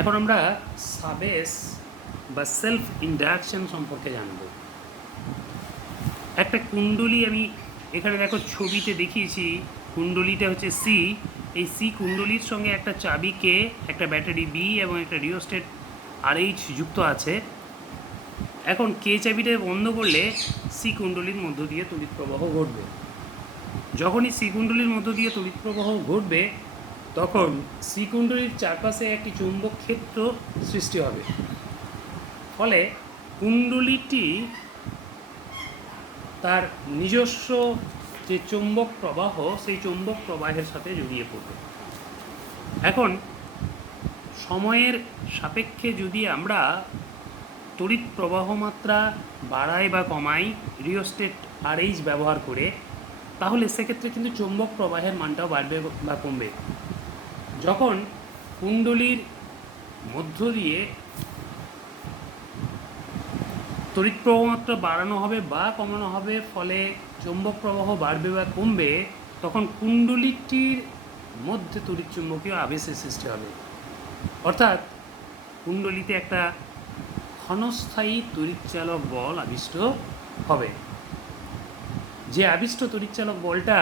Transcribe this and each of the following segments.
এখন আমরা সাবেস বা সেলফ ইন্ডাকশন সম্পর্কে জানব। একটা কুণ্ডলী আমি এখানে দেখো ছবিতে দেখিয়েছি, কুণ্ডলীটা হচ্ছে সি। এই সি কুণ্ডলীর সঙ্গে একটা চাবি কে, একটা ব্যাটারি বি এবং একটা রিওস্টেট RH যুক্ত আছে। এখন কে চাবিটা বন্ধ করলে সি কুণ্ডলীর মধ্য দিয়ে তড়িৎ প্রবাহ ঘটবে। যখনই সি কুণ্ডলীর মধ্য দিয়ে তড়িৎ প্রবাহ ঘটবে তখন সি কুণ্ডলীর চারপাশে একটি চুম্বক ক্ষেত্র সৃষ্টি হবে। ফলে কুণ্ডলীটি তার নিজস্ব যে চুম্বক প্রবাহ, সেই চুম্বক প্রবাহের সাথে জড়িয়ে পড়বে। এখন সময়ের সাপেক্ষে যদি আমরা তড়িৎ প্রবাহ মাত্রা বাড়াই বা কমাই রিওস্টেট RH ব্যবহার করে, তাহলে সেক্ষেত্রে কিন্তু চুম্বক প্রবাহের মানটাও বাড়বে বা কমবে। যখন কুণ্ডলীর মধ্য দিয়ে তড়িৎ প্রবাহ মাত্রা বাড়ানো হবে বা কমানো হবে, ফলে চৌম্বক প্রবাহ বাড়বে বা কমবে, তখন কুণ্ডলীটির মধ্যে তড়িৎ চুম্বকীয় আবেশের সৃষ্টি হবে। অর্থাৎ কুণ্ডলীতে একটা ক্ষণস্থায়ী তড়িৎচালক বল আবিষ্ট হবে। যে আবিষ্ট তড়িৎচালক বলটা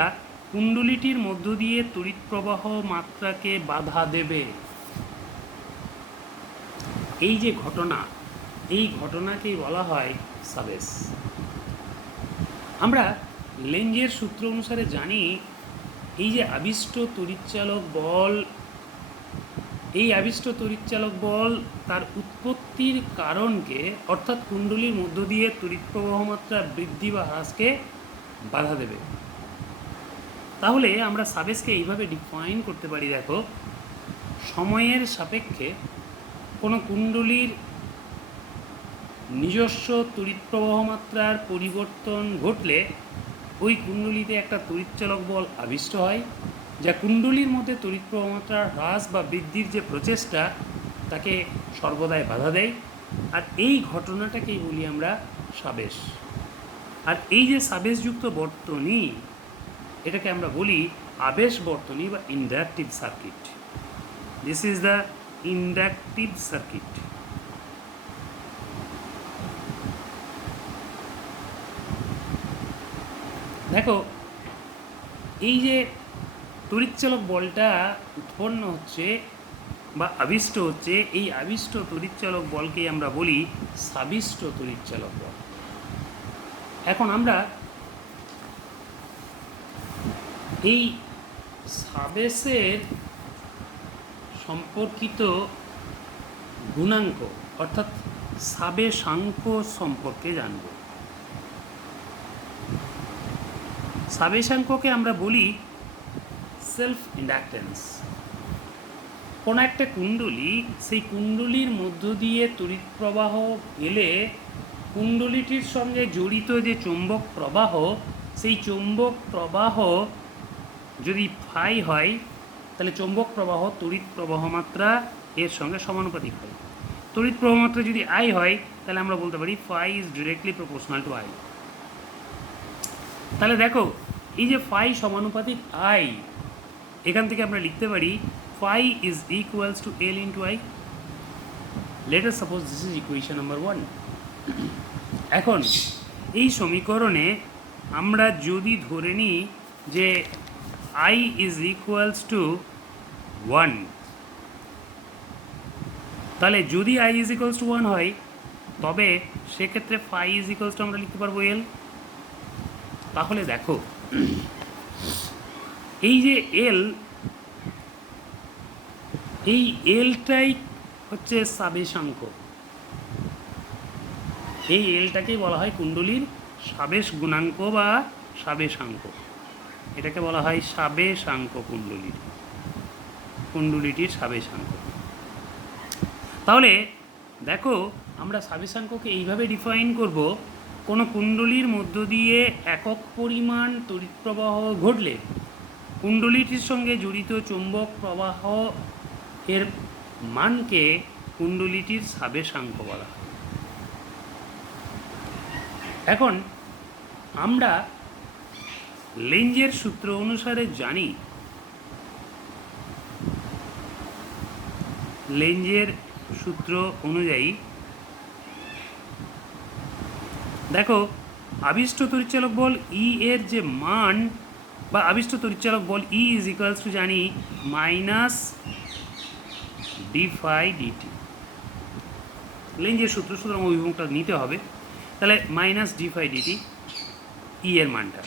কুণ্ডলীটির মধ্য দিয়ে তড়িৎ প্রবাহ মাত্রাকে বাধা দেবে। এই যে ঘটনা, এই ঘটনাকেই বলা হয় সাবেস। আমরা লেঞ্জের সূত্র অনুসারে জানি এই যে আবিষ্ট তড়িৎচালক বল, এই আবিষ্ট তড়িৎচালক বল তার উৎপত্তির কারণকে, অর্থাৎ কুণ্ডলীর মধ্য দিয়ে তড়িৎ প্রবাহ মাত্রা বৃদ্ধি বা হ্রাসকে বাধা দেবে। তাহলে আমরা সাবেসকে এইভাবে ডিফাইন করতে পারি। দেখো, সময়ের সাপেক্ষে কোনো কুণ্ডলীর নিজস্ব তড়িৎ প্রবাহ মাত্রার পরিবর্তন ঘটলে ওই কুণ্ডলীতে একটা তড়িৎচালক বল আবিষ্ট হয়, যা কুণ্ডলীর মধ্যে তড়িৎ প্রবাহ মাত্রার হ্রাস বা বৃদ্ধির যে প্রচেষ্টা তাকে সর্বদাই বাধা দেয়। আর এই ঘটনাটাকেই বলি আমরা সাবেস। আর এই যে সাবেসযুক্ত বর্তনী, এটাকে আমরা বলি আবেশ বর্তনী বা inductive circuit. This is the inductive circuit. দেখো, এই যে তড়িৎচালক বলটা উৎপন্ন হচ্ছে বা আবিষ্ট হচ্ছে, এই আবিষ্ট তড়িৎচালক বলকেই আমরা বলি সাবিষ্ট তড়িৎচালক বল। এখন আমরা এই সাবেসের সম্পর্কিত গুণাঙ্ক অর্থাৎ সাবেশাঙ্ক সম্পর্কে জানব। সাবেশাঙ্ককে আমরা বলি সেলফ ইন্ডাকটেন্স। কোনো একটা কুণ্ডলী, সেই কুণ্ডলীর মধ্য দিয়ে তড়িৎ প্রবাহ গেলে কুণ্ডলীটির সঙ্গে জড়িত যে চৌম্বক প্রবাহ, সেই চৌম্বক প্রবাহ যদি ফাই হয়, তাহলে চৌম্বক প্রবাহ তড়িৎ প্রবাহ মাত্রা এর সঙ্গে সমানুপাতিক হয়। তড়িৎ প্রবাহ মাত্রা যদি I হয়, তাহলে আমরা বলতে পারি phi is directly proportional to I। তাহলে দেখো, এই যে ফাই সমানুপাতিক I, এখান থেকে আমরা লিখতে পারি phi is equals to L into I. Let us suppose this is equation number 1. এখন এই সমীকরণে আমরা যদি ধরে নিই যে I is equals to 1, তাহলে যদি I is equals to 1 হয়, তবে সেক্ষেত্রে phi is equals to আমরা লিখতে পারবো L। তাহলে দেখো, এই যে L, এই এলটাই হচ্ছে সাবেশাঙ্ক। এই এলটাকেই বলা হয় কুণ্ডলীর সাবেশ গুণাঙ্ক বা সাবেশাঙ্ক। এটাকে বলা হয় সাবেশাঙ্ক কুণ্ডলীটির সাবেশাঙ্ক। তাহলে দেখো, আমরা সাবেশাঙ্ককে এইভাবে ডিফাইন করব, কোনো কুণ্ডলীর মধ্য দিয়ে একক পরিমাণ তড়িৎ প্রবাহ ঘটলে কুণ্ডলীটির সঙ্গে জড়িত চৌম্বক প্রবাহ এর মানকে কুণ্ডলীটির সাবেশাঙ্ক বলা হয়। এখন আমরা লেঞ্জের সূত্র অনুসারে জানি লেঞ্জের সূত্র অনুযায়ী দেখো আবিষ্ট তড়িৎচালক বল ই এর যে মান বা আবিষ্ট তড়িৎচালক বল ই ইজ ইকুয়ালস টু জানি মাইনাস ডি ফাই ডিটি। লেঞ্জের সূত্র, সুতরাং অভিমুখটা নিতে হবে। তাহলে মাইনাস ডি ফাই ডিটি ই এর মানটা।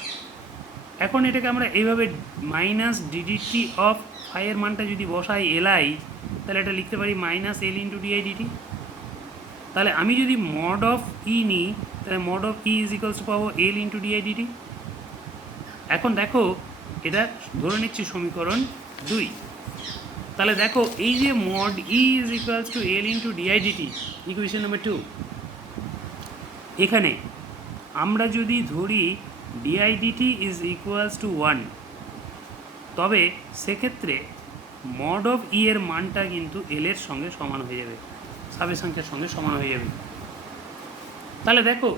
এখন এটাকে আমরা এইভাবে মাইনাস ডিডিটি অফ ফাই এর মানটা যদি বসাই এলআই, তাহলে এটা লিখতে পারি minus L into DI DT. তাহলে আমি যদি মড অফ ই নিই, তাহলে mod of E is equals two পাবো এল ইন্টু ডিআই ডিটি। এখন দেখো এটা ধরে নিচ্ছি সমীকরণ 2। তাহলে দেখো এই যে mod E is equals to L into DI DT, equation number 2, এখানে আমরা যদি ধরি DI DT is equals to 1, তবে সেক্ষেত্রে মড অফ ই এর মানটা কিন্তু এল এর সঙ্গে সমান হয়ে যাবে, সাবেশাঙ্কের সঙ্গে সমান হয়ে যাবে। তাহলে দেখো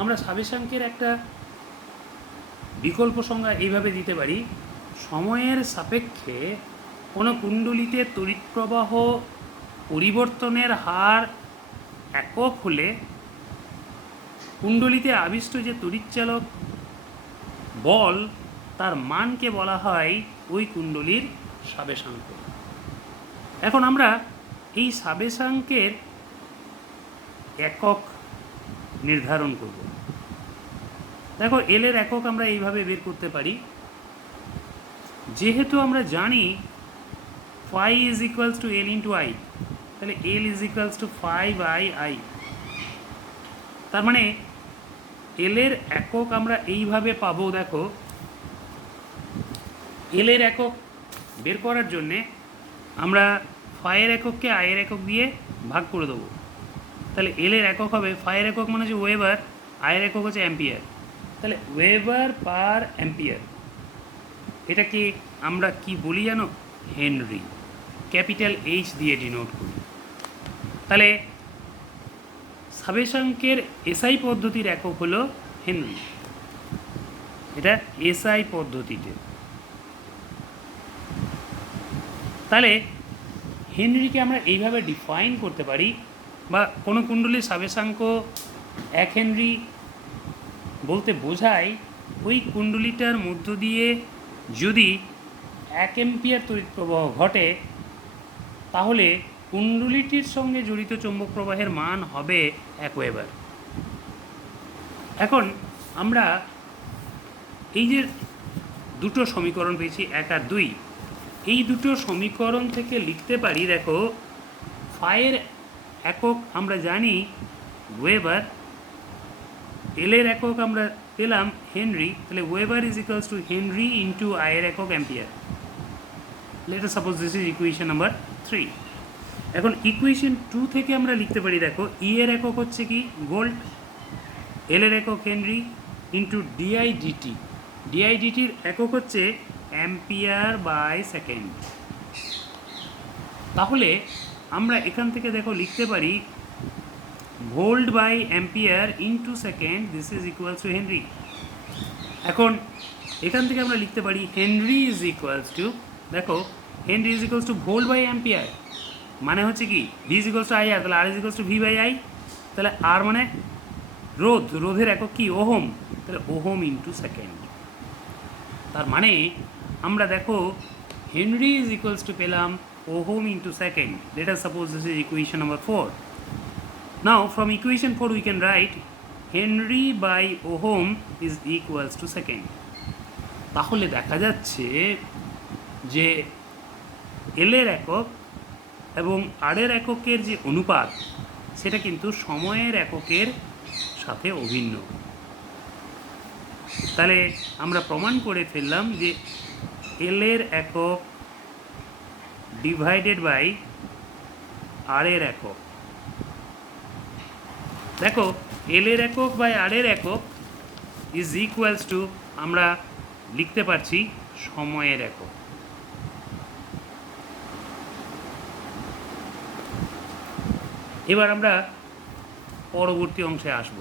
আমরা সাবেশাঙ্কের একটা বিকল্প সংজ্ঞা এইভাবে দিতে পারি, সময়ের সাপেক্ষে কোনো কুণ্ডলিতে তড়িৎ প্রবাহ পরিবর্তনের হার একক হলে কুণ্ডলিতে আবিষ্ট যে তড়িৎচালক বল তার মানকে বলা হয় ওই কুণ্ডলীর সাবেশাঙ্ক। এখন আমরা এই সাবেশাঙ্কের একক নির্ধারণ করব। দেখো এল এর একক আমরা এইভাবে বের করতে পারি, যেহেতু আমরা জানি phi is equals to L into I, তাহলে L is equals to phi by I. তার মানে এল এর একক আমরা এইভাবে পাবো। দেখো এল এর একক বের করার জন্যে আমরা ফাইয়ের একককে আয়ের একক দিয়ে ভাগ করে দেবো। তাহলে এল এর একক হবে, ফাইয়ের একক মানে হচ্ছে ওয়েবার, আয়ের একক হচ্ছে অ্যাম্পিয়ার। তাহলে ওয়েবার পার অ্যাম্পিয়ার, এটাকে আমরা কি বলি জানো? হেনরি, ক্যাপিটাল এইচ দিয়ে ডিনোট করি। তাহলে সাবেশাঙ্কের এসআই পদ্ধতির একক হলো হেনরি, এটা এসআই পদ্ধতিতে। তাহলে হেনরিকে আমরা এইভাবে ডিফাইন করতে পারি, বা কোনো কুণ্ডলীর সাবেশাঙ্ক 1 হেনরি বলতে বোঝায় ওই কুণ্ডলীটার মধ্য দিয়ে যদি 1 অ্যাম্পিয়ার তড়িৎ প্রবাহ ঘটে, তাহলে কুণ্ডলীটির সঙ্গে জড়িত চৌম্বক প্রবাহের মান হবে 1 ওয়েবার। এখন আমরা এই যে দুটো সমীকরণ পেয়েছি 1 আর 2, এই দুটো সমীকরণ থেকে লিখতে পারি, দেখো ফাইয়ের একক আমরা জানি ওয়েবার, এল এর একক আমরা পেলাম হেনরি, তাহলে weber is equals to Henry into আয়ের একক ampere. Let us suppose this is equation number 3। এখন ইকুয়েশন 2 থেকে আমরা লিখতে পারি, দেখো ই এর একক হচ্ছে কি ভোল্ট, এল এর একক henry into DI DT, DI ডিটির একক হচ্ছে অ্যাম্পিয়ার বাই সেকেন্ড। তাহলে আমরা এখান থেকে দেখো লিখতে পারি volt by ampere into second, this is equals to henry. এখন এখান থেকে আমরা লিখতে পারি হেনরি ইজ ইকুয়ালস টু, দেখো henry is equals to volt by ampere, মানে হচ্ছে কি V is equals to I R, তাহলে R is equals to V by I. তাহলে আর মানে রোধ, রোধের একক কি ওহম, তাহলে ওহম ইন্টু সেকেন্ড। তার মানে আমরা দেখো হেনরি ইজ ইকুয়ালস টু পেলাম ohm into second. Let us suppose this is equation number 4. Now from equation 4 we can write Henry by ohm is equals to second. তাহলে দেখা যাচ্ছে যে এল এর একক এবং আর এর এককের যে অনুপাত, সেটা কিন্তু সময়ের এককের সাথে অভিন্ন। তাহলে আমরা প্রমাণ করে ফেললাম যে এল এর একক ডিভাইডেড বাই আর এর একক, দেখো এল এর একক বাই আর এর একক ইজ ইকুয়ালস টু আমরা লিখতে পারছি সময়ের একক। এবার আমরা পরবর্তী অংশে আসব।